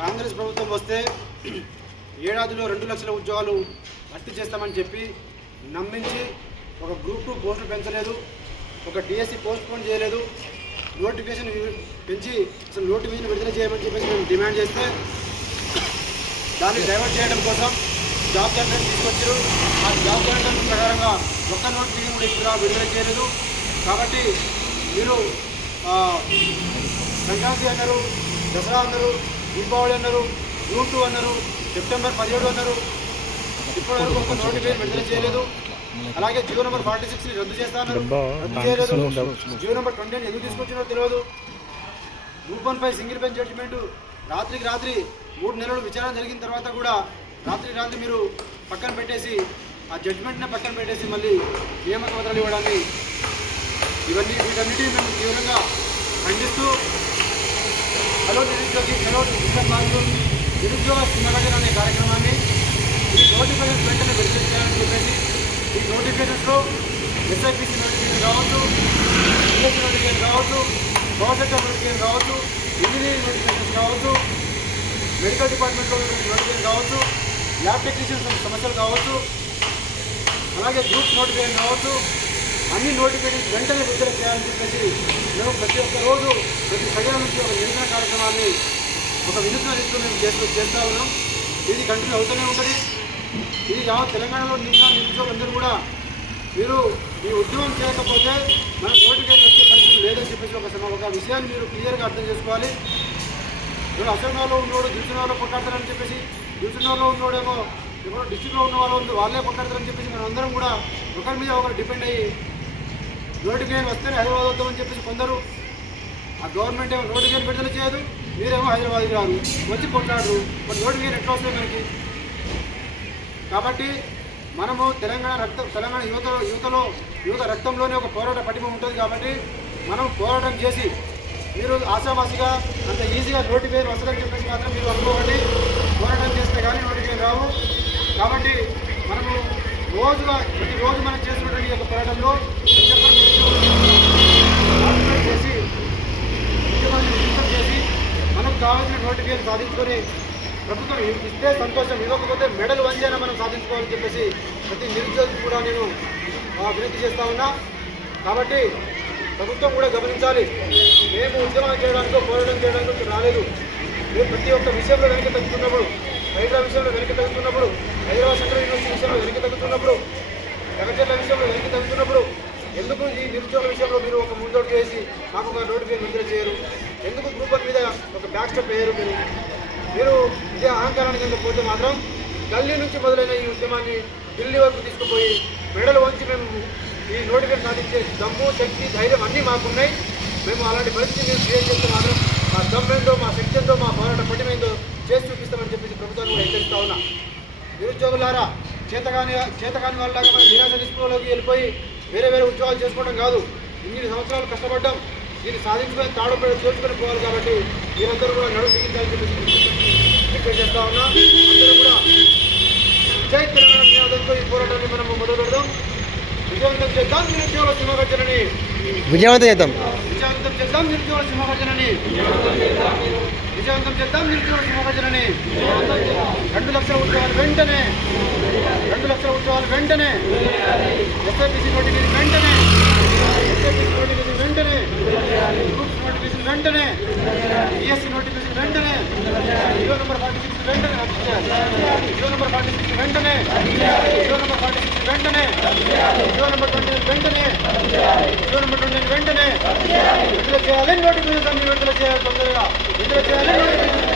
కాంగ్రెస్ ప్రభుత్వం వస్తే ఏడాదిలో రెండు లక్షల ఉద్యోగాలు భర్తీ చేస్తామని చెప్పి నమ్మించి ఒక గ్రూప్ టూ పోస్టులు పెంచలేదు ఒక డిఎస్సి పోస్ట్ పోన్ చేయలేదు నోటిఫికేషన్ పెంచి అసలు నోటిఫికేషన్ విడుదల చేయమని చెప్పేసి మేము డిమాండ్ చేస్తే దాన్ని డైవర్ట్ చేయడం కోసం జాబ్ క్యాలెండర్ తీసుకొచ్చారు. ఆ జాబ్ క్యాలెండర్ ప్రకారంగా ఒక్క నోటిఫికేషన్ కూడా ఇప్పుడు విడుదల చేయలేదు. కాబట్టి మీరు సంక్రాంతి అన్నారు దసరా అన్నారు దీపావళి అన్నారు జూన్ టూ అన్నారు సెప్టెంబర్ పదిహేడు అన్నారు. ఇప్పటివరకు ఒక నోటిఫికేషన్ విడుదల చేయలేదు. అలాగే జియో నెంబర్ ఫార్టీ సిక్స్ రద్దు చేస్తా అన్నారు. రద్దు చేయలేదు. జియో నెంబర్ ట్వంటీ ఎందుకు తీసుకొచ్చినో తెలియదు. గ్రూప్ వన్ పై సింగిల్ బెంచ్ జడ్జిమెంట్ రాత్రికి రాత్రి మూడు నెలలు విచారణ జరిగిన తర్వాత కూడా రాత్రికి రాత్రి మీరు పక్కన పెట్టేసి ఆ జడ్జిమెంట్నే పక్కన పెట్టేసి మళ్ళీ నియామక పత్రాలు ఇవ్వడాన్ని ఇవన్నీ వీటన్నిటిని మేము తీవ్రంగా ఖండిస్తూ హలో నిరుద్యోగి హలో ఉద్యోగ నిరుద్యోగ సింహగజన అనే కార్యక్రమాన్ని ఈ నోటిఫికేషన్ వెంటనే విడుదల చేయాలని చెప్పేసి ఈ నోటిఫికేషన్స్లో ఎస్ఐపిసి నోటిఫికేషన్ కావచ్చు బిఎస్సీ నోటిఫికేషన్ కావచ్చు భవిష్యత్ నోటిఫికేషన్ కావచ్చు ఇంజనీరింగ్ నోటిఫికేషన్స్ కావచ్చు మెడికల్ డిపార్ట్మెంట్లో నోటిఫికేషన్ కావచ్చు ల్యాబ్ టెక్నీషియన్స్ సమస్యలు కావచ్చు అలాగే గ్రూప్ నోటిఫికేషన్ కావచ్చు అన్ని నోటిఫికేషన్ వెంటనే విడుదల చేయాలని చెప్పేసి మేము ప్రతి ఒక్క రోజు ప్రతి ప్రజల నుంచి ఒక నిరసన కార్యక్రమాన్ని ఒక వినూత్న రీతిలో మేము చేస్తూ చేస్తా ఉన్నాం. ఇది కంటిన్యూ అవుతూనే ఉంటుంది. ఇది యావత్ తెలంగాణలో నిన్న నిరుద్యోగులందరూ కూడా మీరు ఈ ఉద్యోగం చేయకపోతే మన నోటిఫికేషన్ వచ్చే పరిస్థితి లేదని చెప్పేసి ఒక ఒక విషయాన్ని మీరు క్లియర్గా అర్థం చేసుకోవాలి. ఇప్పుడు అసెంబ్లీలో ఉన్నోడు దిల్చున్నవాళ్ళు కొట్టాడతారని చెప్పేసి దిల్చున్నవాళ్ళు ఉన్నోడేమో ఎవరో డిస్టిక్లో ఉన్న వాళ్ళు వాళ్ళే కొట్టాడతారని చెప్పేసి మనం అందరం కూడా ఒకరి మీద ఒకరు డిపెండ్ అయ్యి నోటిఫికేషన్ వస్తేనే హైదరాబాద్ వద్దామని చెప్పేసి కొందరు ఆ గవర్నమెంట్ ఏమో నోటిఫికేషన్ విడుదల చేయదు మీరేమో హైదరాబాద్కి రాదు. వచ్చి కొట్లాడరు. మరి నోటిఫికేషన్ ఎట్లా వస్తాయి మనకి? కాబట్టి మనము తెలంగాణ రక్తం తెలంగాణ యువత యువతలో యువత రక్తంలోనే ఒక పోరాట పటిమ ఉంటుంది కాబట్టి మనం పోరాటం చేసి మీరు ఆశామాసిగా అంత ఈజీగా నోటిఫికేషన్ వస్తుందని చెప్పేసి మాత్రం మీరు అనుకోకండి. పోరాటం చేస్తే కానీ నోటిఫికేషన్ రావు. కాబట్టి మనము రోజుగా ప్రతి రోజు మనం చేస్తున్నటువంటి ఈ యొక్క పోరాటంలో మనకు కావాల్సిన నోటిఫికేషన్ సాధించుకొని ప్రభుత్వం ఇస్తే సంతోషం ఇవ్వకపోతే మెడల్ వంజైనా మనం సాధించుకోవాలని చెప్పేసి ప్రతి నిరుద్యోగి కూడా నేను అభివృద్ధి వినతి చేస్తా ఉన్నా. కాబట్టి ప్రభుత్వం కూడా గమనించాలి. మేము ఉద్యమం చేయడానికో పోరాటం చేయడానికి రాలేదు. మేము ప్రతి ఒక్క విషయంలో వెనక తగ్గుతున్నప్పుడు హైదరాబాద్ విషయంలో వెనక తగ్గుతున్నప్పుడు హైదరాబాద్ సెంట్రల్ యూనివర్సిటీ విషయంలో వెనక తగ్గుతున్నప్పుడు జగచర్ల విషయంలో వెనక తగ్గుతున్నప్పుడు ఎందుకు ఈ నిరుద్యోగ విషయంలో మీరు ఒక ముందడుగు వేసి మాకు ఒక నోటిఫికేషన్ విడుదల చేయరు? ఎందుకు గ్రూప్ వన్ మీద ఒక బ్యాక్ స్టెప్ వేయరు మీరు? మీరు ఇదే అహంకారానికి కింద పోతే మాత్రం గల్లీ నుంచి మొదలైన ఈ ఉద్యమాన్ని ఢిల్లీ వరకు తీసుకుపోయి మెడలు వంచి మేము ఈ నోటిఫికేషన్ సాధించే దమ్ము శక్తి ధైర్యం అన్నీ మాకున్నాయి. మేము అలాంటి పరిస్థితి మీరు క్రియేట్ చేస్తే మాత్రం మా దమ్మేందో మా శక్తి మా పోరాట పటిమేందో చేసి చూపిస్తామని చెప్పేసి ప్రభుత్వాన్ని కూడా హెచ్చరిస్తా ఉన్నా. నిరుద్యోగులారా చేతగాని చేతగాని వాళ్ళగా మనం నిరాశ నిస్పృహలోకి వెళ్ళిపోయి వేరే వేరే ఉద్యోగాలు చేసుకోవడం కాదు. ఇన్ని సంవత్సరాలు కష్టపడ్డాం. దీన్ని సాధించుకొని తాడుపడి చేర్చుకొని పోవాలి కాబట్టి మీరందరూ కూడా నడుము బిగించాలని చెప్పేసి చేస్తా ఉన్నా అందరూ కూడా జై తెలంగాణ నినాదంతో ఈ పోరాటాన్ని మనం మొదలు పెడదాం. విజయవంతం చేద్దాం నిరుద్యోగ సింహగర్జనని. విజయవంతం చేద్దాం. విజయవంతం చేద్దాం నిరుద్యోగ సింహగర్జనని. విజయవంతం చేద్దాం నిరుద్యోగ సింహగర్జనని. రెండు లక్షల ఉద్యోగాలు వెంటనే రెండు లక్షల ఉద్యోగాలు వెంటనే ఎస్ఐపిసి నోటిఫికేషన్ వెంటనే ఎస్ఐపిసి నోటిఫికేషన్ వెంటనే గ్రూప్స్ నోటిఫికేషన్ వెంటనే ఈఎస్సీ నోటిఫికేషన్ వెంటనే జీరో నెంబర్ ఫార్టీ సిక్స్ వెంటనే జీరో నెంబర్ ఫార్టీ సిక్స్ వెంటనే జీరో నెంబర్ ఫార్టీ సిక్స్ వెంటనే జీరో నెంబర్ ట్వంటీ వెంటనే జీరో నెంబర్ ట్వంటీ వెంటనే విడుదల చేయాలి నోటిఫికేషన్ మీరు విడుదల చేయాలి తొందరగా. విడుదల చేయాలి నోటిఫికేషన్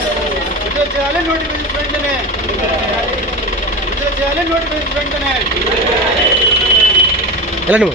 విడుదల చేయాలి నోటిఫికేషన్ వెంటనే విడుదల చేయాలి నోటిఫికేషన్ వెంటనే. వెళ్ళండి